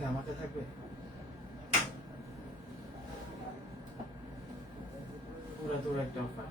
ধামাকা থাকবে? পুরা তোর একটা অফার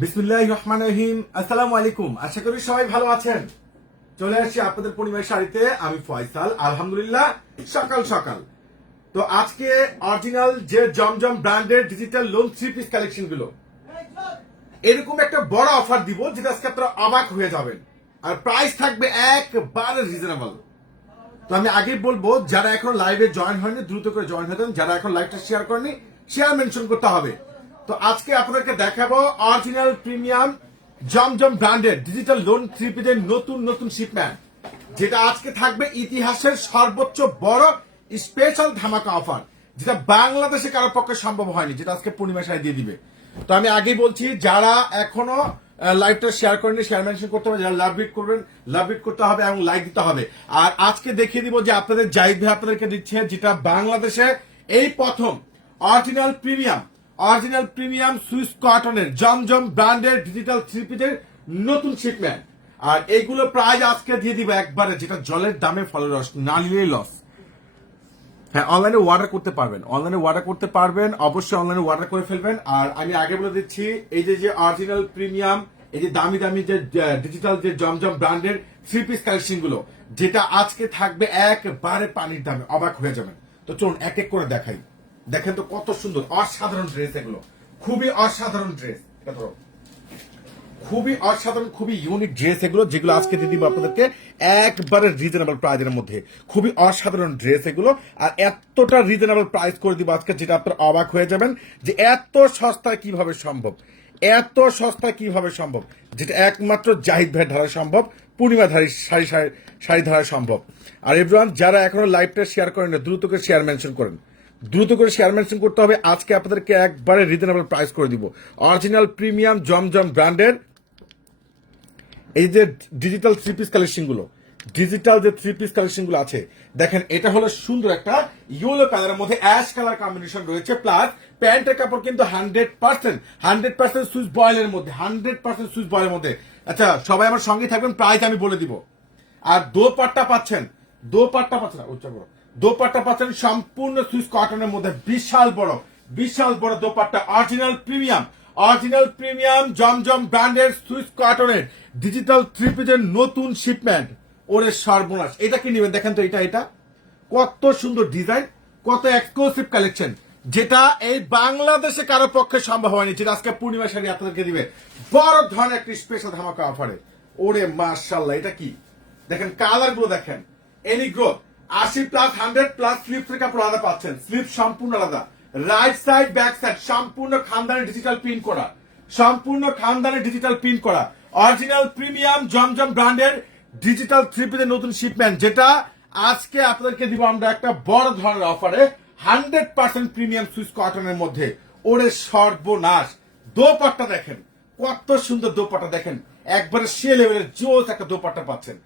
বিসমুল্লাহ রহমান রহিম। আসসালামু আলাইকুম। আশা করি সবাই ভালো আছেন। চলে আসছি আপনাদের পরিবার শাড়িতে। আমি ফয়সাল, আলহামদুলিল্লাহ, সকাল সকাল। তো আজকে অরিজিনাল যে জমজম ব্র্যান্ডের ডিজিটাল লোন থ্রি পিস কালেকশনগুলো, এরকম একটা বড় অফার দিব, যেটা আজকে আপনারা অবাক হয়ে যাবেন। আর প্রাইস থাকবে একবারে রিজনেবল তো আমি আগেই বলব, যারা এখন লাইভে জয়েন হয়নি, দ্রুত করে জয়েন হয়ে যারা এখন লাইভটা শেয়ার করেনি শেয়ার মেনশন করতে হবে। তো আজকে আপনাদেরকে দেখাবো অরিজিনাল প্রিমিয়াম জমজম ব্র্যান্ডের ডিজিটাল লোন থ্রি পিজের নতুন নতুন শিপম্যান যেটা আজকে থাকবে ইতিহাসের সর্বোচ্চ বড় স্পেশাল ধামাকা অফার যেটা বাংলাদেশে কারোর পক্ষে সম্ভব হয়নি, যেটা আজকে পূর্ণিমা সায় দিয়ে দিবে। তো আমি আগেই বলছি, যারা এখনও লাইভটা শেয়ার করেনি শেয়ার মেনশন করতে হবে, যারা লাভ বিট করবেন লাভ বিট করতে হবে এবং লাইক দিতে হবে। আর আজকে দেখিয়ে দিব যে আপনাদের, জাহিদ ভাই আপনাদেরকে দিচ্ছে, যেটা বাংলাদেশে এই প্রথম original premium original premium Swiss কটনের জমজম ব্র্যান্ডের ডিজিটাল থ্রি পিসের নতুন শিপমেন্ট আর এইগুলো প্রাইস আজকে দিয়ে দিবে একবারে, যেটা জলের দামে ফলের রস, না নিলেই লস হ্যাঁ অনলাইনে অর্ডার করতে পারবেন। অনলাইনে অর্ডার করতে পারবেন, অবশ্যই অনলাইনে অর্ডার করে ফেলবেন। আর আমি আগে বলে দিচ্ছি, এই যে যে অরিজিনাল প্রিমিয়াম এই যে দামি দামি যে ডিজিটাল যে জমজম ব্র্যান্ডের থ্রি পিস কালেকশনগুলো যেটা আজকে থাকবে একবারে পানির দামে, অবাক হয়ে যাবেন। তো চলুন, এক এক করে দেখাই। দেখেন তো কত সুন্দর, অসাধারণ ড্রেস এগুলো। খুবই অসাধারণ ড্রেস এটা ধরো। খুবই অসাধারণ, খুবই ইউনিক ড্রেস এগুলো, যেগুলো আজকে দিয়ে দিব আপনাদেরকে একবারে রিজনেবল প্রাইজের মধ্যে। খুবই অসাধারণ ড্রেস এগুলো, আর এতটা রিজনেবল প্রাইস করে দিব আজকে, যেটা আপনারা অবাক হয়ে যাবেন যে এত সস্তায় কীভাবে সম্ভব? এত সস্তায় কীভাবে সম্ভব? যেটা একমাত্র জাহিদ ভাই ধারা সম্ভব, পূর্ণিমা ধারী শাড়ি, শাড়ি- ধারা সম্ভব। আর এভরিওয়ান, যারা এখনও লাইভটা শেয়ার করেন না দ্রুত করে শেয়ার মেনশন করেন। দ্রুত করে শেয়ার মেনশন করতে হবে। আজকে আপনাদেরকে একবারে রিজনেবল প্রাইস করে দিব। অরিজিনাল প্রিমিয়াম জমজম ব্র্যান্ডের এই যে ডিজিটাল থ্রি পিস কালেকশনগুলো ডিজিটাল যে থ্রি পিস কালেকশনগুলো আছে, দেখেন, এটা হলো সুন্দর একটা ইয়েলো কালারের মধ্যে অ্যাশ কালার কম্বিনেশন রয়েছে প্লাস প্যান্টের কাপড় কিন্তু hundred percent hundred percent Swiss বয়েলের মধ্যে হান্ড্রেড পার্সেন্ট সুইচ বয়েলের মধ্যে। আচ্ছা সবাই আমার সঙ্গে থাকবেন প্রাইস আমি বলে দিব। আর দো পাট্টা পাচ্ছেন দো পাট্টা পাচ্ছেন উচ্চ বড় দো পাট্টা পাচ্ছেন সম্পূর্ণ সুইচ কটনের মধ্যে। বিশাল বড় বিশাল বড় dupatta. Original premium original premium Zamzam ব্র্যান্ডের সুইস কটনের ডিজিটাল থ্রি পিসের নতুন শিপমেন্ট ওরে সর্বনাশ, এটা কি নেবেন? দেখেন তো এটা এটা। কত সুন্দর ডিজাইন কত এক্সক্লুসিভ কালেকশন যেটা এই বাংলাদেশে কারও পক্ষে সম্ভব হয়নি, যেটা আজকে পূর্ণিমা শাড়ি আপনাদেরকে দিবে। বড় ধরনের একটি স্পেশাল ধামাকা অফারে ওরে মার্শাল্লাহ এটা কি? দেখেন কালারগুলো দেখেন। এনি গ্রোথ আশি প্লাস হান্ড্রেড প্লাস স্লিপসের কাপড় আলাদা পাচ্ছেন। স্লিপ সম্পূর্ণ আলাদা। রাইট সাইড ব্যাক সাইড সম্পূর্ণ খানদানি ডিজিটাল প্রিন্ট করা। সম্পূর্ণ খানদানি ডিজিটাল প্রিন্ট করা। অরিজিনাল প্রিমিয়াম জমজম ব্র্যান্ডের ডিজিটাল থ্রি নতুন শিপমেন্ট যেটা আজকে আপনাদেরকে দিব আমরা একটা বড় ধরনের অফারে হান্ড্রেড পার্সেন্ট প্রিমিয়াম সুইস কটনের মধ্যে। ওরে সর্বনাশ। দোপাট্টা দেখেন। কত সুন্দর দোপাট্টা দেখেন। একবারে সে লেভেলের জোস একটা দোপাট্টা পাচ্ছেন।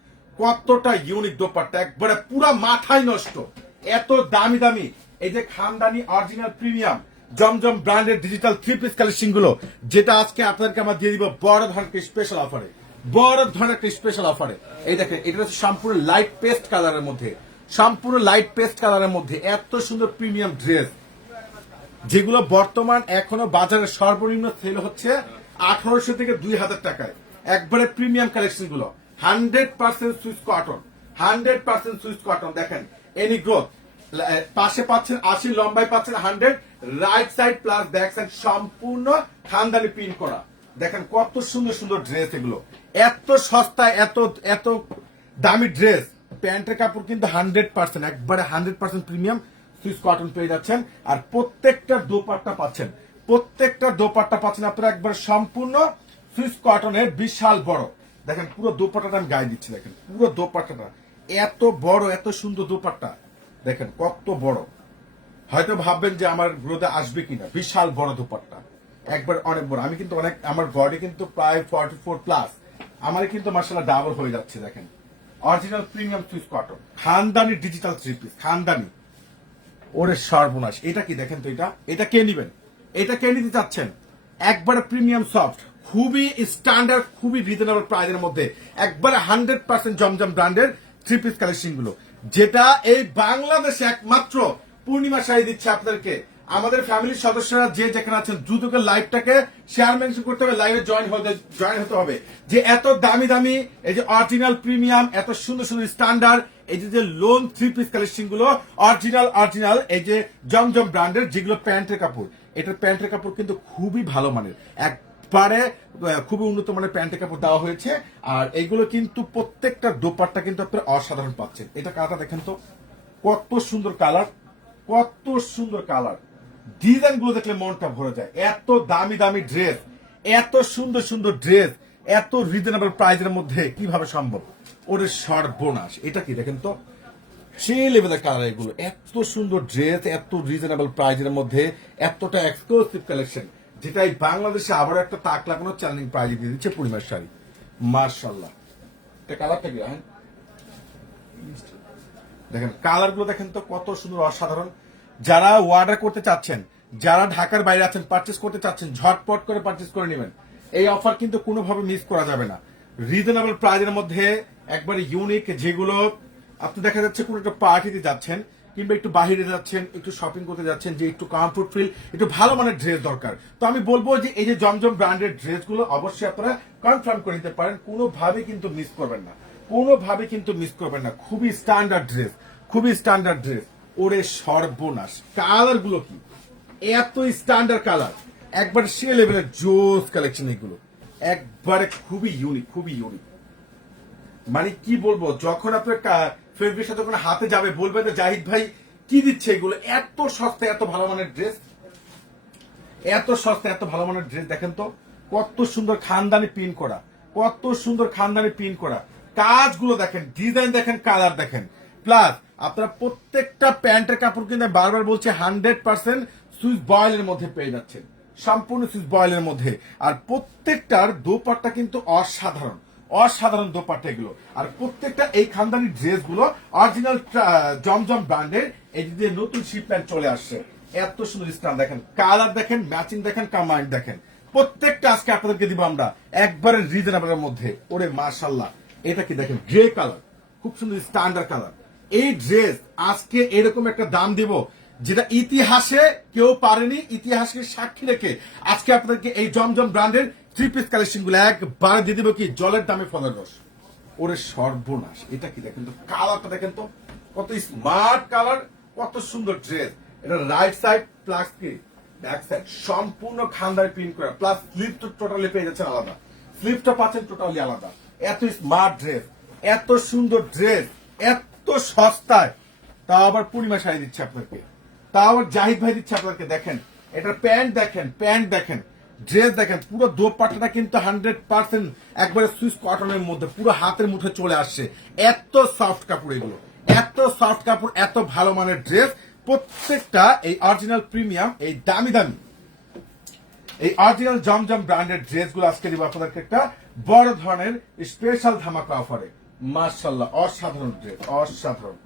কতটা ইউনিক দোপাট্টা, একবারে পুরা মাথায় নষ্ট। এত দামি দামি, এই যে খানদানি অরিজিনাল প্রিমিয়াম জমজম ব্র্যান্ডের ডিজিটাল থ্রি পিস কালেকশনগুলো, যেটা আজকে আপনাদেরকে আমরা দিয়ে দিব বড় ধরনের স্পেশাল অফারে বড় ধরনের একটা স্পেশাল অফারে এই দেখেন, এটা হচ্ছে সম্পূর্ণ লাইট পেস্ট কালারের মধ্যে। সম্পূর্ণ লাইট পেস্ট কালারের মধ্যে এত সুন্দর প্রিমিয়াম ড্রেস যেগুলো বর্তমান এখনও বাজারে সর্বনিম্ন সেল হচ্ছে আঠারোশো থেকে দুই হাজার টাকায়। একবারে প্রিমিয়াম কালেকশনগুলো। Hundred percent Swiss cotton, hundred percent Swiss cotton, দেখেন এনি গ্রোথ পাশে পাচ্ছেন আশি, লম্বায় পাচ্ছেন hundred right side plus back side সম্পূর্ণ খানদানি প্রিন্ট করা। দেখেন কত সুন্দর সুন্দর ড্রেস এগুলো। এত সস্তা, এত এত দামি ড্রেস প্যান্টের কাপড় কিন্তু হান্ড্রেড পার্সেন্ট, একবারে hundred percent premium Swiss cotton পেয়ে যাচ্ছেন। আর প্রত্যেকটা দোপাট্টা পাচ্ছেন, প্রত্যেকটা দোপাট্টা পাচ্ছেন আপনারা একবার সম্পূর্ণ সুইস কটনের বিশাল বড়। দেখেন, পুরো দোপাট্টাটা আমি গায়ে দিচ্ছি, দেখেন। পুরো দোপাট্টাটা। এত বড়, এত সুন্দর দোপাট্টা। দেখেন, কত বড়। হয়তো ভাববেন যে আমার গ্রোথে আসবে কিনা। বিশাল বড় দুপাট্টা। একবার অনেক বড়। আমি কিন্তু অনেক আমার বডি কিন্তু প্রায় ফর্টি ফোর প্লাস আমার কিন্তু মার্শাল্লাহ ডাবল হয়ে যাচ্ছে, দেখেন। অরিজিনাল প্রিমিয়াম সুইস কটন খানদানি ডিজিটাল থ্রি পিস খানদানি। ওরে সর্বনাশ। এটা কি দেখেন তো এটা? এটা কে নিবেন? এটা কে নিতে চাচ্ছেন? একবারে প্রিমিয়াম সফট খুবই স্ট্যান্ডার্ড খুবই রিজনেবল প্রাইজের মধ্যে। একবারে হান্ড্রেড পার্সেন্ট জমজম ব্র্যান্ডের থ্রি পিস কালেকশনগুলো। যেটা এই বাংলাদেশে একমাত্র পূর্ণিমা শাড়ি দিচ্ছে আপনাদেরকে। আমাদের ফ্যামিলির সদস্যরা যে যেখানে আছেন, দ্রুত লাইভটাকে শেয়ার মেনশন করতে হবে লাইভে জয়েন হতে জয়েন হতে হবে। যে এত দামি দামি, এই যে অরিজিনাল প্রিমিয়াম এত সুন্দর সুন্দর স্ট্যান্ডার্ড এই যে যে লোন থ্রি পিস কালেকশনগুলো অরিজিনাল অরিজিনাল এই যে জমজম ব্র্যান্ডের যেগুলো প্যান্টের কাপড়, এটার প্যান্টের কাপড় কিন্তু খুবই ভালো মানের। একবারে আহ, খুবই উন্নত মানের প্যান্টের কাপড় দেওয়া হয়েছে। আর এইগুলো কিন্তু প্রত্যেকটা দোপাট্টা কিন্তু আপনারা অসাধারণ পাচ্ছেন। এটা কালারটা দেখেন তো কত সুন্দর কালার কত সুন্দর কালার। ডিজাইনগুলো দেখলে মনটা ভরে যায়। এত দামি দামি ড্রেস এত সুন্দর সুন্দর ড্রেস এত রিজনেবল প্রাইজের মধ্যে কীভাবে সম্ভব? ওরে সর্বনাশ। এটা কি দেখেন তো? সেই লেভেলের কালার এগুলো। এত সুন্দর ড্রেস এত রিজনেবল প্রাইজের মধ্যে এতটা এক্সক্লুসিভ কালেকশন যেটা এই বাংলাদেশে আবার একটা তাক লাগানো চ্যালেঞ্জিং প্রাইজে দিয়ে দিচ্ছে পরিমার শাড়ি। মার্শাল্লাহ এটা কালারটা কি হ্যাঁ দেখেন কালারগুলো দেখেন তো কত সুন্দর, অসাধারণ। যারা অর্ডার করতে চাচ্ছেন, যারা ঢাকার বাইরে আছেন পারচেস করতে চাচ্ছেন, ঝটপট করে পারচেস করে নেবেন। এই অফার কিন্তু কোনোভাবে মিস করা যাবে না। রিজনেবল প্রাইজের মধ্যে একবার ইউনিক যেগুলো, আপনি দেখা যাচ্ছে কোনো একটা পার্টিতে যাচ্ছেন কিংবা একটু বাইরে যাচ্ছেন, একটু শপিং করতে যাচ্ছেন, যে একটু কমফোর্ট ফিল একটু ভালো মানের ড্রেস দরকার। তো আমি বলব যে এই যে জমজম ব্র্যান্ডের ড্রেসগুলো অবশ্যই আপনারা কনফার্ম করে নিতে পারেন, কোনোভাবে কিন্তু মিস করবেন না। কোনোভাবে কিন্তু মিস করবেন না। খুবই স্ট্যান্ডার্ড ড্রেস খুবই স্ট্যান্ডার্ড ড্রেস ওরে সর্বনাশ। কালারগুলো কি? এত স্ট্যান্ডার্ড কালার একবার সে লেভেলের জোস কালেকশন এগুলো। একবারে খুবই ইউনিক খুবই ইউনিক মানে কি বলব, যখন আপনার ফেব্রিক সাথে যখন হাতে যাবে বলবে যে জাহিদ ভাই কি দিচ্ছে এগুলো? এত সস্তা এত ভালো মানের ড্রেস এত সস্তা এত ভালো মানের ড্রেস দেখেন তো, কত সুন্দর খানদানি প্রিন্ট করা। কত সুন্দর খানদানি প্রিন্ট করা। কাজগুলো দেখেন ডিজাইন দেখেন কালার দেখেন। প্লাস আপনারা প্রত্যেকটা প্যান্টের কাপড় কিন্তু বারবার বলছি হান্ড্রেড পার্সেন্ট সুইচ বয়েলের মধ্যে পেয়ে যাচ্ছেন। সম্পূর্ণ সুইচ বয়েলের মধ্যে। আর প্রত্যেকটার দোপাট্টা কিন্তু অসাধারণ। অসাধারণ দোপাট্টা এগুলো। আর প্রত্যেকটা এই খানদানি ড্রেসগুলো অরিজিনাল জমজম ব্র্যান্ডের এই যে নতুন শিপমেন্ট চলে আসছে। এত সুন্দর স্টান দেখেন। কালার দেখেন ম্যাচিং দেখেন কামাইন্ড দেখেন। প্রত্যেকটা আজকে আপনাদেরকে দিব আমরা একবারে রিজনেবলের মধ্যে। ওরে মাশাল্লাহ এটা কি দেখেন? গ্রে কালার খুব সুন্দর স্ট্যান্ডার্ড কালার এই ড্রেস আজকে এরকম একটা দাম দিব, যেটা ইতিহাসে কেউ পারেনি, ইতিহাসকে সাক্ষী রেখে আজকে আপনাদেরকে এই জমজম ব্র্যান্ডের থ্রি পিস কালেকশনগুলো একবারে দিয়ে দিব কি? জলের দামে ফলের রস ওরে সর্বনাশ, এটা কি দেখেন তো? কালারটা দেখেন তো? কত স্মার্ট কালার কত সুন্দর ড্রেস এটা রাইট সাইড প্লাস কি? ব্যাক সাইড সম্পূর্ণ খান্দায় প্রিন্ট করা। প্লাস স্লিপ তো টোটালি পেয়ে যাচ্ছেন আলাদা। স্লিপটা পাচ্ছেন টোটালি আলাদা। এত স্মার্ট ড্রেস এত সুন্দর ড্রেস এত সস্তায়। তা আবার পূর্ণিমা শাড়ি দিচ্ছে আপনাকে। তা আবার জাহিদ ভাই দিচ্ছে আপনাকে, দেখেন। এটার প্যান্ট দেখেন প্যান্ট দেখেন। ড্রেস দেখেন, পুরো দোপাট্টাটা কিন্তু হান্ড্রেড পার্সেন্ট একবারে সুইস কটনের মধ্যে, পুরো হাতের মুঠে চলে আসছে। এত সফট কাপড় এগুলো, এত সফট কাপড়, এত ভালো মানের ড্রেস প্রত্যেকটা এই অরিজিনাল প্রিমিয়াম এই দামি দামি, এই অরিজিনাল জমজম ব্র্যান্ডের ড্রেসগুলো আজকে দিব আপনাদেরকে একটা বড় ধরনের স্পেশাল ধামাকা অফারে মার্শাল্লাহ অসাধারণ ড্রেস অসাধারণ।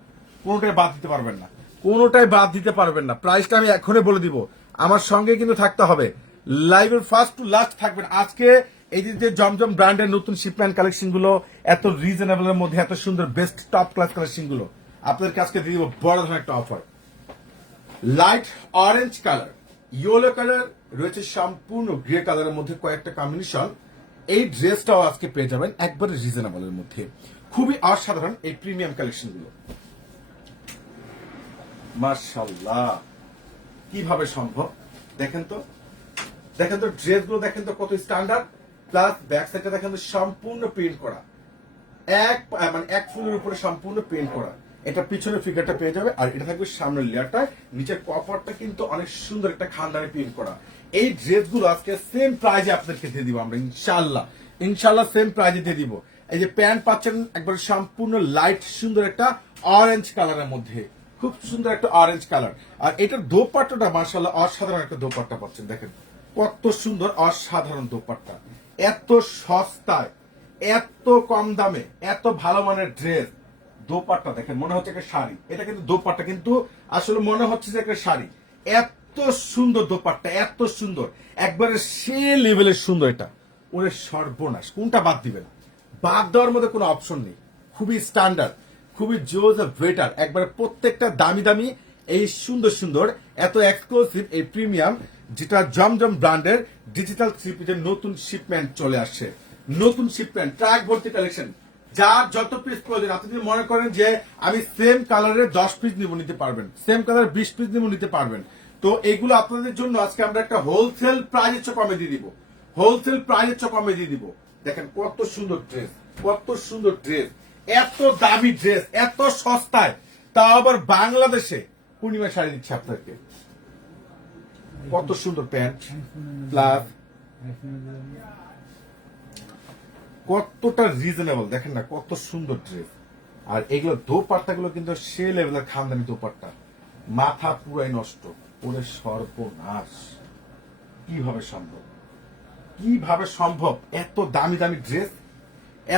কোনোটাই বাদ দিতে পারবেন না, কোনোটাই বাদ দিতে পারবেন না। প্রাইসটা আমি এখনই বলে দিব, আমার সঙ্গে কিন্তু থাকতে হবে। লাইভের ফার্স্ট টু লাস্ট থাকবেন। আজকে এই যে- জমজম ব্র্যান্ডের নতুন শিপম্যান কালেকশনগুলো, এত রিজনেবলের মধ্যে এত সুন্দর বেস্ট টপ ক্লাস কালেকশনগুলো, আপনাদেরকে আজকে দিয়ে দিব বড় ধরনের একটা offer light orange colour yellow colour রয়েছে সম্পূর্ণ গ্রে কালারের মধ্যে কয়েকটা কম্বিনেশন এই ড্রেসটাও আজকে পেয়ে যাবেন একবারে রিজনেবলের মধ্যে। খুবই অসাধারণ এই প্রিমিয়াম কালেকশনগুলো। মার্শাল্লাহ কীভাবে সম্ভব? দেখেন তো। দেখেন তো ড্রেসগুলো দেখেন তো কত স্ট্যান্ডার্ড প্লাস ব্যাক সাইডটা দেখেন তো সম্পূর্ণ প্রিন্ট করা। এক মানে এক ফুলের উপরে সম্পূর্ণ পেন্ট করা। এটা পিছনের ফিগারটা পেয়ে যাবে, আর এটা থাকবে সামনের লেয়ারটা নিচের কপারটা কিন্তু অনেক সুন্দর একটা খানদানি প্রিন্ট করা। এই ড্রেসগুলো আজকে সেম প্রাইজে আপনাদেরকে দিয়ে দিব আমরা ইনশাল্লাহ ইনশাল্লাহ সেম প্রাইজে দিয়ে দিব। এই যে প্যান্ট পাচ্ছেন একবার সম্পূর্ণ লাইট সুন্দর একটা অরেঞ্জ কালারের মধ্যে। খুব সুন্দর একটা অরেঞ্জ কালার আর এটার দোপাট্টাটা মার্শাল্লাহ অসাধারণ একটা দোপাট্টা পাচ্ছেন, দেখেন। কত সুন্দর অসাধারণ দোপাট্টা। এত সস্তায়, এত কম দামে, এত ভালো মানের ড্রেস দোপাট্টা দেখেন, মনে হচ্ছে একটা শাড়ি। এটা কিন্তু দোপাট্টা, কিন্তু আসলে মনে হচ্ছে যে একটা শাড়ি। এত সুন্দর দোপাট্টা, এত সুন্দর। একবারে সে লেভেলের সুন্দর এটা। ওরে সর্বনাশ, কোনটা বাদ দিবেন? বাদ দেওয়ার মধ্যে কোনো অপশন নেই। খুবই স্ট্যান্ডার্ড খুবই জোজ বেটার একবারে প্রত্যেকটা দামি দামি এই সুন্দর সুন্দর, এত এক্সক্লুসিভ এই প্রিমিয়াম যেটা জমজম ব্র্যান্ডের ডিজিটাল থ্রি পিসের নতুন শিপমেন্ট চলে আসছে। নতুন শিপমেন্ট ট্রাক ভর্তি কালেকশন যার যত পিস প্রয়োজন, আপনি যদি মনে করেন যে আমি সেম কালারের দশ পিস নিব, নিতে পারবেন। সেম কালার বিশ পিস নিব, নিতে পারবেন। তো এগুলো আপনাদের জন্য আজকে আমরা একটা হোলসেল প্রাইজের চেয়ে কমে দিয়ে দিব। হোলসেল প্রাইজের চেয়ে কমে দিয়ে দিব। দেখেন কত সুন্দর ড্রেস কত সুন্দর ড্রেস এত দামি ড্রেস এত সস্তায়। তাও আবার বাংলাদেশে পূর্ণিমা শাড়ি দিচ্ছে আপনাকে। কত সুন্দর প্যান্ট, প্লাস কতটা রিজনেবল দেখেন না, কত সুন্দর ড্রেস আর এগুলো দোপাট্টা গুলো কিন্তু সে লেভেলের খানদানি দোপাট্টা। মাথা পুরাই নষ্ট, ওরে সর্বনাশ। কীভাবে সম্ভব? কীভাবে সম্ভব? এত দামি দামি ড্রেস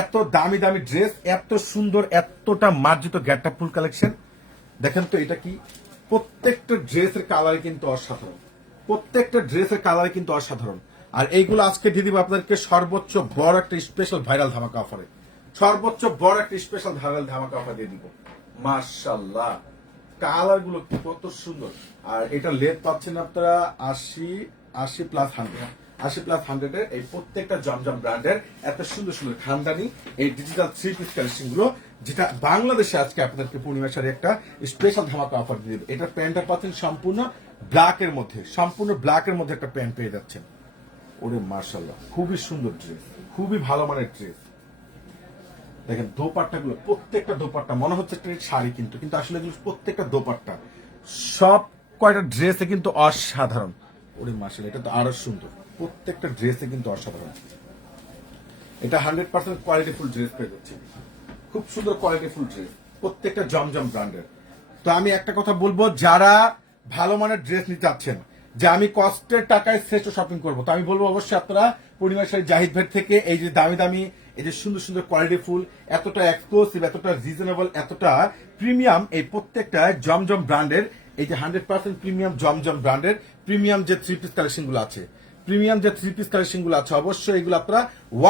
এত দামি দামি ড্রেস এত সুন্দর, এতটা মার্জিত গ্যাটটা ফুল কালেকশন দেখেন তো এটা কি? প্রত্যেকটা ড্রেসের কালার কিন্তু অসাধারণ। প্রত্যেকটা ড্রেসের কালার কিন্তু অসাধারণ। আর এইগুলো আজকে দিয়ে দিব আপনাদেরকে সর্বোচ্চ বড় একটা স্পেশাল ভাইরাল ধামাকা অফারে সর্বোচ্চ বড় একটা স্পেশাল ভাইরাল ধামাকা অফার দিয়ে দিব। মার্শাল্লাহ কালারগুলো কত সুন্দর। আর এটা লেট পাচ্ছেন আপনারা আশি আশি প্লাস হান্ড্রেড আশি প্লাস হান্ড্রেডের এই প্রত্যেকটা জমজম ব্র্যান্ডের এত সুন্দর সুন্দর খানদানি, এই ডিজিটাল থ্রি পিস কালেকশনগুলো, যেটা বাংলাদেশে আজকে আপনাদেরকে পূর্ণিমা একটা স্পেশাল ধামাকা অফার দিয়ে দেবে। এটার প্যান্টটা পাচ্ছেন সম্পূর্ণ ব্ল্যাক এর মধ্যে, সম্পূর্ণ ব্ল্যাক এর মধ্যে একটা প্যান্ট পেয়ে যাচ্ছেন। ওরে মার্শাল্লাহ খুবই সুন্দর ড্রেস খুবই ভালো মানের ড্রেস দেখেন দোপাট্টা গুলো, প্রত্যেকটা দোপাট্টা, মনে হচ্ছে একটা শাড়ি কিন্তু কিন্তু আসলে এগুলো প্রত্যেকটা দোপাট্টা। সব কয়টা ড্রেসে কিন্তু অসাধারণ। ওরে মার্শাল এটা তো আরও সুন্দর। প্রত্যেকটা ড্রেসে কিন্তু অসাধারণ। এটা হান্ড্রেড পার্সেন্ট কোয়ালিটিফুল ড্রেস পেয়ে যাচ্ছে। খুব সুন্দর কোয়ালিটিফুল ড্রেস প্রত্যেকটা জমজম ব্র্যান্ডের তো আমি একটা কথা বলব, যারা ভালো মানের ড্রেস নিতে চাচ্ছেন, যে আমি কষ্টের টাকায় শ্রেষ্ঠ শপিং করব, তো আমি বলব অবশ্যই আপনারা পূর্ণিমা শাড়ি জাহিদ ভাই থেকে এই যে দামি দামি, এই যে সুন্দর সুন্দর কোয়ালিটি ফুল এতটা এক্সক্লুসিভ এতটা রিজনেবল এতটা প্রিমিয়াম এই প্রত্যেকটা জমজম ব্র্যান্ডের এই যে হান্ড্রেড পার্সেন্ট প্রিমিয়াম জমজম ব্র্যান্ডের প্রিমিয়াম যে থ্রি পিস কালেকশনগুলো আছে প্রিমিয়াম যে থ্রি পিস কালেকশনগুলো আছে, অবশ্যই এগুলো আপনারা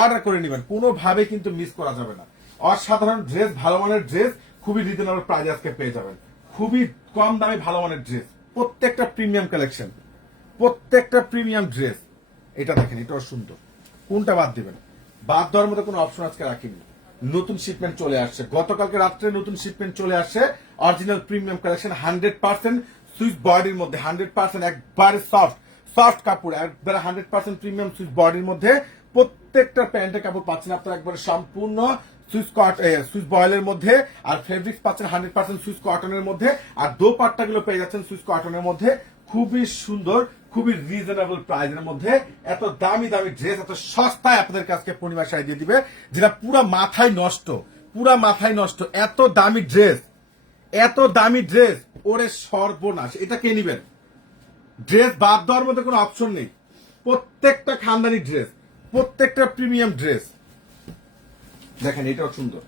অর্ডার করে নেবেন। কোনোভাবে কিন্তু মিস করা যাবে না। অসাধারণ ড্রেস ভালো মানের ড্রেস খুবই রিজনেবল প্রাইস আজকে পেয়ে যাবেন। খুবই কম দামে ভালো মানের ড্রেস প্রত্যেকটা প্রিমিয়াম কালেকশন প্রত্যেকটা প্রিমিয়াম ড্রেস এটা দেখেন, এটাও সুন্দর। কোনটা বাদ দিবেন? বাদ দেওয়ার মতো কোনো অপশন আজকে রাখিনি। নতুন শিপমেন্ট চলে আসছে। গতকালকে রাত্রে নতুন শিপমেন্ট চলে আসছে original premium collection hundred percent Swiss বডির মধ্যে হান্ড্রেড পার্সেন্ট একবারে সফট সফট কাপড় একবারে হান্ড্রেড পার্সেন্ট প্রিমিয়াম সুইচ বডির মধ্যে প্রত্যেকটা প্যান্টের কাপড় পাচ্ছেন আপনারা একবারে সম্পূর্ণ সুইচ কট সুইচ বয়েলের মধ্যে, আর ফেব্রিক্স পাচ্ছেন হান্ড্রেড পার্সেন্ট সুইচ কটনের মধ্যে, আর দোপাট্টা গুলো পেয়ে যাচ্ছেন সুইচ কটনের মধ্যে। খুবই সুন্দর, খুবই রিজনেবল প্রাইজের মধ্যে। এত দামি দামি ড্রেস এত সস্তায় আপনাদের কাছে পূর্ণিমা শাড়ি দিয়ে দিবে, যেটা পুরো মাথায় নষ্ট, পুরা মাথায় নষ্ট। এত দামি ড্রেস এত দামি ড্রেস ওরে সর্বনাশ। এটা কে নিবেন? ড্রেস বাদ দেওয়ার মধ্যে কোনো অপশন নেই। প্রত্যেকটা খানদানি ড্রেস প্রত্যেকটা প্রিমিয়াম ড্রেস দেখেন, এটাও সুন্দর।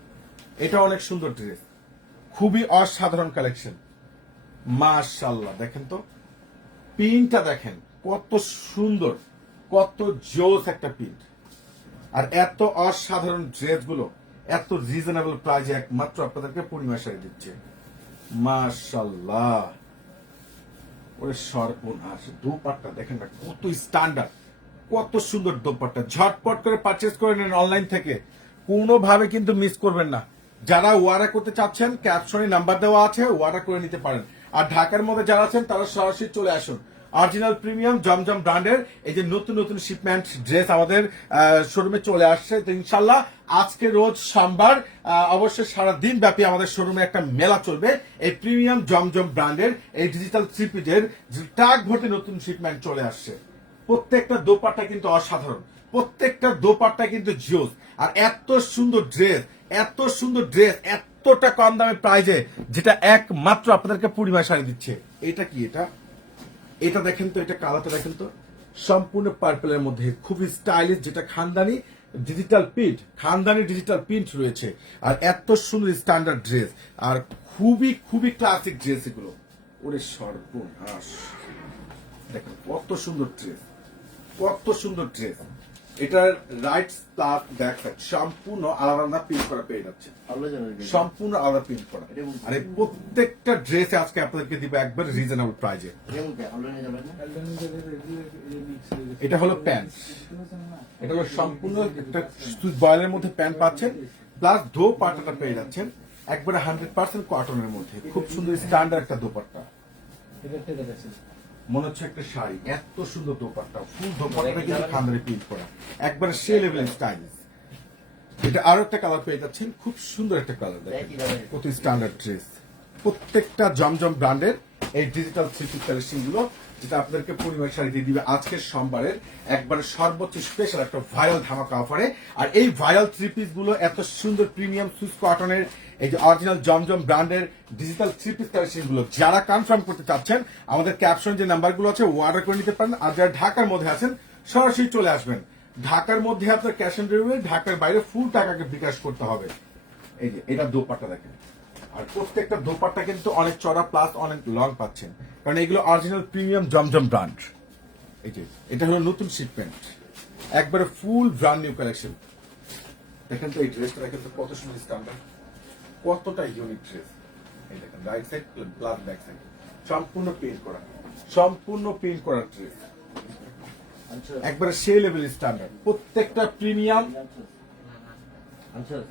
এটা অনেক সুন্দর ড্রেস খুবই অসাধারণ কালেকশন মাশাল্লাহ দেখেন তো। পিনটা দেখেন, কত সুন্দর, কত জোস একটা পিন আর এত অসাধারণ ড্রেসগুলো এত রিজনেবল প্রাইজে একমাত্র আপনাদেরকে পূর্ণিমা দিচ্ছে। মাশাল্লাহ ওরে সর্বনাশ, দোপাট্টা, দেখেন না কত স্ট্যান্ডার্ড কত সুন্দর দোপাট্টা। ঝটপট করে পারচেস করে নেন অনলাইন থেকে। কোনোভাবে কিন্তু মিস করবেন না। যারা ওয়ারা করতে চাচ্ছেন ক্যাপশনে নাম্বার দেওয়া আছে ওয়ারা করে নিতে পারেন। আর ঢাকার মধ্যে যারা আছেন, তারা সরাসরি চলে আসুন। অরিজিনাল প্রিমিয়াম জমজম ব্র্যান্ডের এই যে নতুন নতুন শিপমেন্ট ড্রেস আমাদের শোরুমে চলে আসছে। তো ইনশাল্লাহ আজকে রোজ সোমবার অবশ্যই সারা দিন ব্যাপী আমাদের শোরুমে একটা মেলা চলবে। এই প্রিমিয়াম জমজম ব্র্যান্ডের এই ডিজিটাল থ্রিপিজের ট্রাক ভর্তি নতুন শিপমেন্ট চলে আসছে। প্রত্যেকটা দোপাট্টা কিন্তু অসাধারণ। প্রত্যেকটা দোপাট্টা কিন্তু জিওস। আর এত সুন্দর ড্রেস এত সুন্দর ড্রেস এতটা কম দামে প্রাইজে যেটা একমাত্র আপনাদেরকে পূর্ণিমা শাড়ি দিচ্ছে। এটা কি এটা? এটা দেখেন তো, এটা কালারটা দেখেন তো। সম্পূর্ণ পার্পেলের মধ্যে। খুবই স্টাইলিশ যেটা খানদানি ডিজিটাল প্রিন্ট খানদানি ডিজিটাল প্রিন্ট রয়েছে। আর এত সুন্দর স্ট্যান্ডার্ড ড্রেস আর খুবই খুবই ক্লাসিক ড্রেস এগুলো। ওরে সর্বনাশ। দেখেন কত সুন্দর ড্রেস কত সুন্দর ড্রেস এটার রাইট প্লাস ব্যাক সাইড সম্পূর্ণ আলাদা আলাদা প্রিন্ট করা পেয়ে যাচ্ছে। সম্পূর্ণ আলাদা প্রিন্ট করা। এটা আর এই প্রত্যেকটা ড্রেস আজকে আপনাদেরকে দিব একবার রিজনেবল প্রাইজে? এটা হলো প্যান্ট এটা হলো সম্পূর্ণ একটা বয়েলের মধ্যে প্যান্ট পাচ্ছেন প্লাস দো পাটাটা পেয়ে যাচ্ছেন একবারে হান্ড্রেড পার্সেন্ট কটনের মধ্যে। খুব সুন্দর স্ট্যান্ডার্ড একটা দোপাট্টা। মনে হচ্ছে একটা শাড়ি। এত সুন্দর দোপাট্টা ফুল দোপাট্টা কিন্তু খান্দারে প্রিন্ট করা। একবারে সে লেভেলের স্টাইলিশ এটা আরও একটা কালার পেয়ে যাচ্ছেন খুব সুন্দর একটা কালার দেখেন। কত স্ট্যান্ডার্ড ড্রেস প্রত্যেকটা জমজম ব্র্যান্ডের এই ডিজিটাল থ্রি পিস কালেকশনগুলো যেটা আপনাদেরকে পরিবার শাড়ি দিয়ে দিবে আজকের সোমবারের একবারে সর্বোচ্চ স্পেশাল একটা ভাইরাল ধামাকা অফারে আর এই ভাইরাল থ্রি পিসগুলো এত সুন্দর প্রিমিয়াম সুইস কটনের এই যে অরিজিনাল জমজম ব্র্যান্ডের ডিজিটাল থ্রি পিস কালেকশনগুলো, যারা কনফার্ম করতে চাচ্ছেন, আমাদের ক্যাপশন যে নাম্বারগুলো আছে অর্ডার করে নিতে পারেন। আর যারা ঢাকার মধ্যে আছেন, সরাসরি চলে আসবেন। ঢাকার মধ্যে আপনার ক্যাশ অন ডেলিভারি ঢাকার বাইরে ফুল টাকাকে বিকাশ করতে হবে। এই যে, এটা দোপাট্টা দেখেন। আর প্রত্যেকটা দোপাট্টা কিন্তু অনেক চড়া প্লাস অনেক লং পাচ্ছেন। কারণ এগুলো অরিজিনাল প্রিমিয়াম জমজম ব্র্যান্ড এই যে এটা হলো নতুন শিপমেন্ট একবারে ফুল ব্র্যান্ড নিউ কালেকশন দেখেন তো এই ড্রেসটা দেখেন তো কত সুন্দর স্ট্যান্ডার্ড কতটা ইউনিক ড্রেস এই দেখেন right side plus back side সম্পূর্ণ পেইন্ট করা। সম্পূর্ণ পেইন্ট করা ড্রেস? একবারে সে লেভেল স্ট্যান্ডার্ড প্রত্যেকটা প্রিমিয়াম?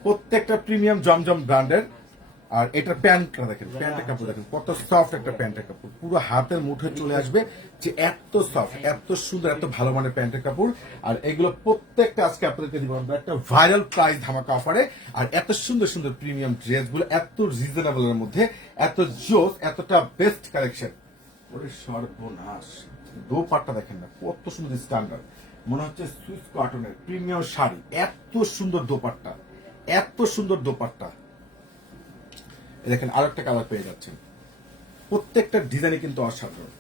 প্রত্যেকটা প্রিমিয়াম জমজম ব্র্যান্ডের আর এটা প্যান্টটা দেখেন প্যান্টের কাপড় দেখেন কত সফট একটা প্যান্টের কাপড়। পুরো হাতের মুঠে চলে আসবে যে এত সফট এত সুন্দর এত ভালো মানের প্যান্টের কাপড়। আর এগুলো প্রত্যেকটা আজকে আপনাদেরকে দিব। আমরা একটা ভাইরাল প্রাইস ধামাকা অফারে আর এত সুন্দর সুন্দর প্রিমিয়াম ড্রেসগুলো এত রিজনেবল এর মধ্যে এত জোস এতটা বেস্ট কালেকশন ওরে সর্বনাশ দোপাট্টা দেখেন না কত সুন্দর স্ট্যান্ডার্ড মনে হচ্ছে সুইস কটনের প্রিমিয়াম শাড়ি। এত সুন্দর দোপাট্টা এত সুন্দর দোপাট্টা। দেখেন আরও একটা কালার পেয়ে যাচ্ছেন। প্রত্যেকটা ডিজাইনই কিন্তু অসাধারণ।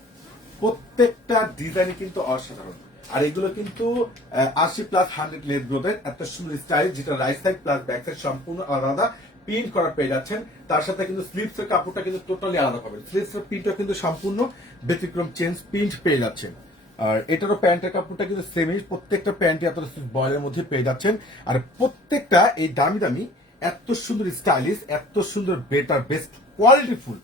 প্রত্যেকটা ডিজাইনই কিন্তু অসাধারণ। আর এগুলো কিন্তু আশি প্লাস হান্ড্রেড লেট গ্রোথের এত সুন্দর স্টাইল যেটা right side plus back side সম্পূর্ণ আলাদা প্রিন্ট করা পেয়ে যাচ্ছেন। তার সাথে কিন্তু স্লিপস এর কাপড়টা কিন্তু টোটালি আলাদা পাবেন। স্লিপস এর প্রিন্টটা কিন্তু সম্পূর্ণ ব্যতিক্রম চেঞ্জ প্রিন্ট পেয়ে যাচ্ছেন। আর এটারও প্যান্টের কাপড়টা কিন্তু সেমই প্রত্যেকটা প্যান্টই আপনারা বয়েলের মধ্যে পেয়ে যাচ্ছেন। আর প্রত্যেকটা এই দামি দামি এত সুন্দর স্টাইলিশ এত সুন্দর বেটার বেস্ট কোয়ালিটিফুল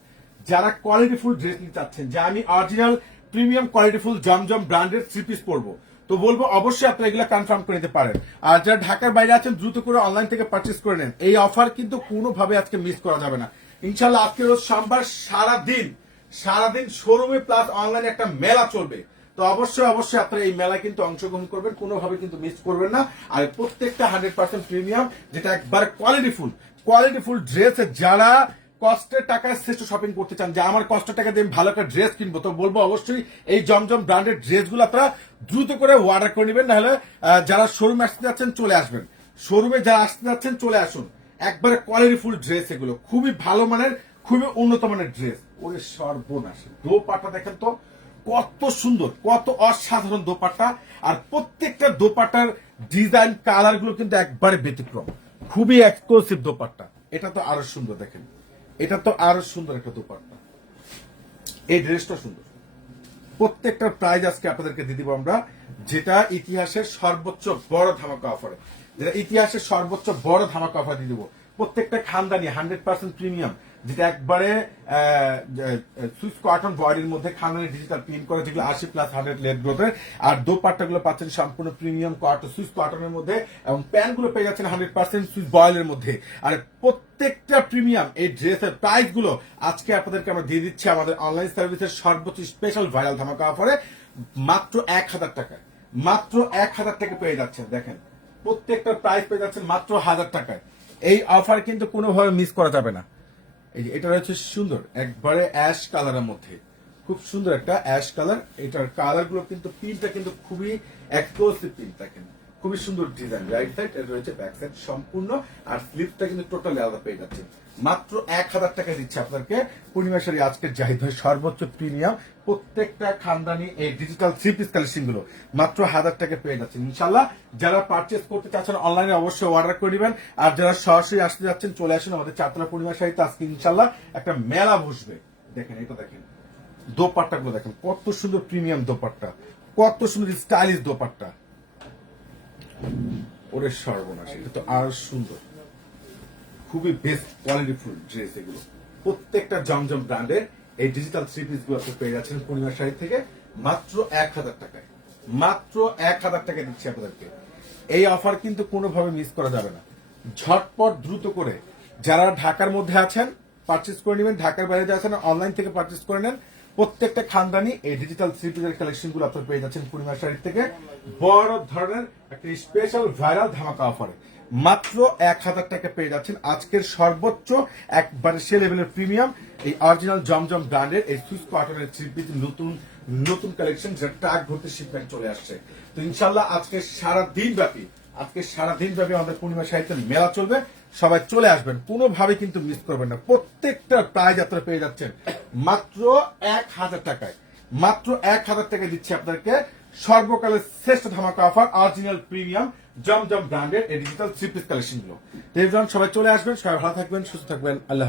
যারা কোয়ালিটিফুল ড্রেস নিতে চাচ্ছেন, যে আমি অরিজিনাল প্রিমিয়াম কোয়ালিটিফুল জমজম ব্র্যান্ডের থ্রি পিস পরবো। তো বলব, অবশ্যই আপনারা এগুলো কনফার্ম করে নিতে পারেন। আর যারা ঢাকার বাইরে আছেন, দ্রুত করে অনলাইন থেকে পারচেস করে নেন। এই অফার কিন্তু কোনোভাবে আজকে মিস করা যাবে না। ইনশাল্লাহ আজকে রোজ সোমবার সারা দিন সারাদিন শোরুমে প্লাস অনলাইনে একটা মেলা চলবে। তো অবশ্যই অবশ্যই আপনারা এই মেলায় কিন্তু অংশগ্রহণ করবেন, কোনোভাবে কিন্তু মিস করবেন না। আর প্রত্যেকটা হান্ড্রেড পার্সেন্ট প্রিমিয়াম যেটা একবার কোয়ালিটিফুল কোয়ালিটিফুল ড্রেস যারা কষ্টের টাকায় শ্রেষ্ঠ শপিং করতে চান, যে আমার কষ্টের টাকা দিয়ে ভালো একটা ড্রেস কিনবো, তো বলব অবশ্যই এই জমজম ব্র্যান্ডের ড্রেসগুলো আপনারা দ্রুত করে অর্ডার করে নেবেন, নাহলে যারা শোরুমে আসতে যাচ্ছেন চলে আসবেন। শোরুমে যারা আসতে যাচ্ছেন চলে আসুন। একবারে কোয়ালিটিফুল ড্রেস এগুলো, খুবই ভালো মানের, খুবই উন্নত মানের ড্রেস ওরে সর্বনাশ দোপাটা দেখেন তো। কত সুন্দর, কত অসাধারণ দোপাট্টা। আর প্রত্যেকটা দোপাট্টার ডিজাইন কালারগুলো কিন্তু একবারে ব্যতিক্রম। খুবই এক্সক্লুসিভ দোপাট্টা। এটা তো আরও সুন্দর দেখেন। এটা তো আরও সুন্দর একটা দোপাট্টা। এই ড্রেসটা সুন্দর। প্রত্যেকটা প্রাইজ আজকে আপনাদেরকে দিয়ে দিব আমরা, যেটা ইতিহাসের সর্বোচ্চ বড় ধামাকা অফারে যেটা ইতিহাসের সর্বোচ্চ বড় ধামাকা অফার দিয়ে দিব। প্রত্যেকটা খানদানি হান্ড্রেড পার্সেন্ট প্রিমিয়াম যেটা একবারে সুইস কটন বডির মধ্যে খানারি ডিজিটাল প্রিন্ট করে যেগুলো আশি প্লাস হান্ড্রেড লেট গ্রোথের আর দোপাট্টা গুলো পাচ্ছেন সম্পূর্ণ প্রিমিয়াম কটন সুইস কটনের মধ্যে এবং প্যান্টগুলো পেয়ে যাচ্ছেন হান্ড্রেড পার্সেন্ট সুইস বয়েলের মধ্যে। আর প্রত্যেকটা প্রিমিয়াম এই ড্রেসের প্রাইসগুলো আজকে আপনাদেরকে আমরা দিয়ে দিচ্ছি আমাদের অনলাইন সার্ভিসের সর্বোচ্চ স্পেশাল ভাইরাল ধামাকা অফারে মাত্র এক হাজার টাকায়, মাত্র এক হাজার টাকা পেয়ে যাচ্ছেন, দেখেন। প্রত্যেকটা প্রাইস পেয়ে যাচ্ছেন মাত্র হাজার টাকায়। এই অফার কিন্তু কোনোভাবে মিস করা যাবে না। এই যে, এটা রয়েছে সুন্দর, একবারে অ্যাশ কালারের মধ্যে। খুব সুন্দর একটা অ্যাশ কালার এটার কালারগুলো কিন্তু পিনটা কিন্তু খুবই এক্সক্লুসিভ পিনটা দেখেন খুবই সুন্দর ডিজাইন রাইট সাইড রয়েছে ব্যাক সাইড সম্পূর্ণ, আর স্লিপটা কিন্তু টোটালি আলাদা পেয়ে যাচ্ছে। মাত্র এক হাজার টাকা দিচ্ছে আপনাদেরকে পূর্ণিমা শাড়ি আজকের জাহিদ ভাই, সর্বোচ্চ প্রিমিয়াম। প্রত্যেকটা খানদানি এই ডিজিটাল থ্রি পিসগুলো মাত্র হাজার টাকা পেয়ে যাচ্ছেন। ইনশাল্লাহ যারা পারচেস করতে চাচ্ছেন অনলাইনে অবশ্যই অর্ডার করে দিবেন আর যারা সরাসরি আসতে যাচ্ছেন, চলে আসুন আমাদের চারতলা পূর্ণিমা শাড়িতে। আজকে ইনশাল্লাহ একটা মেলা বসবে। দেখেন এটা দেখেন। দোপাট্টা গুলো দেখেন, কত সুন্দর প্রিমিয়াম দোপাট্টা। কত সুন্দর স্টাইলিশ দোপাট্টা। ওরে সর্বনাশ, এটা তো আর সুন্দর। খুবই বেস্ট কোয়ালিটি ফুল ড্রেস এগুলো। প্রত্যেকটা জমজম ব্র্যান্ডের এই ডিজিটাল থ্রি পিসগুলো আপনি পেয়ে যাচ্ছেন পূর্ণিমা শাড়ি থেকে মাত্র এক হাজার টাকায়। মাত্র এক হাজার টাকা দিচ্ছি আপনাদেরকে। এই অফার কিন্তু কোনোভাবে মিস করা যাবে না। ঝটপট দ্রুত করে যারা ঢাকার মধ্যে আছেন পারচেস করে নেবেন, ঢাকার বাইরে যাচ্ছেন অনলাইন থেকে পারচেস করে নেন প্রত্যেকটা খানদানি এই ডিজিটাল পিসের কালেকশনগুলো আপনার পেয়ে যাচ্ছেন পূর্ণিমা শাড়ি থেকে। বড় ধরনের একটা স্পেশাল ভাইরাল ধামাকা অফারে মাত্র এক হাজার টাকা পেয়ে যাচ্ছেন আজকের সর্বোচ্চ একবারে সে লেভেলের প্রিমিয়াম এই অরিজিনাল জমজম ব্র্যান্ডের এই সুইস কটনের পিস নতুন নতুন কালেকশন যেটা ট্রাক ভর্তি শিপমেন্ট চলে আসছে। তো ইনশাল্লাহ আজকে সারা দিন ব্যাপী, আজকে সারা দিন ব্যাপী আমাদের পূর্ণিমা সাহিত্যের মেলা চলবে। সবাই চলে আসবেন। কোনোভাবে কিন্তু মিস করবেন না। প্রত্যেকটা প্রাইজ আপনারা পেয়ে যাচ্ছেন। মাত্র এক হাজার টাকায়। মাত্র এক হাজার টাকায় দিচ্ছে আপনাদেরকে। সর্বকালের শ্রেষ্ঠ ধামাকা অফার অরিজিনাল প্রিমিয়াম জমজম ব্র্যান্ডের এই ডিজিটাল থ্রি পিস কালেকশনগুলো। তো সবাই চলে আসবেন। সবাই ভালো থাকবেন, সুস্থ থাকবেন। আল্লাহ।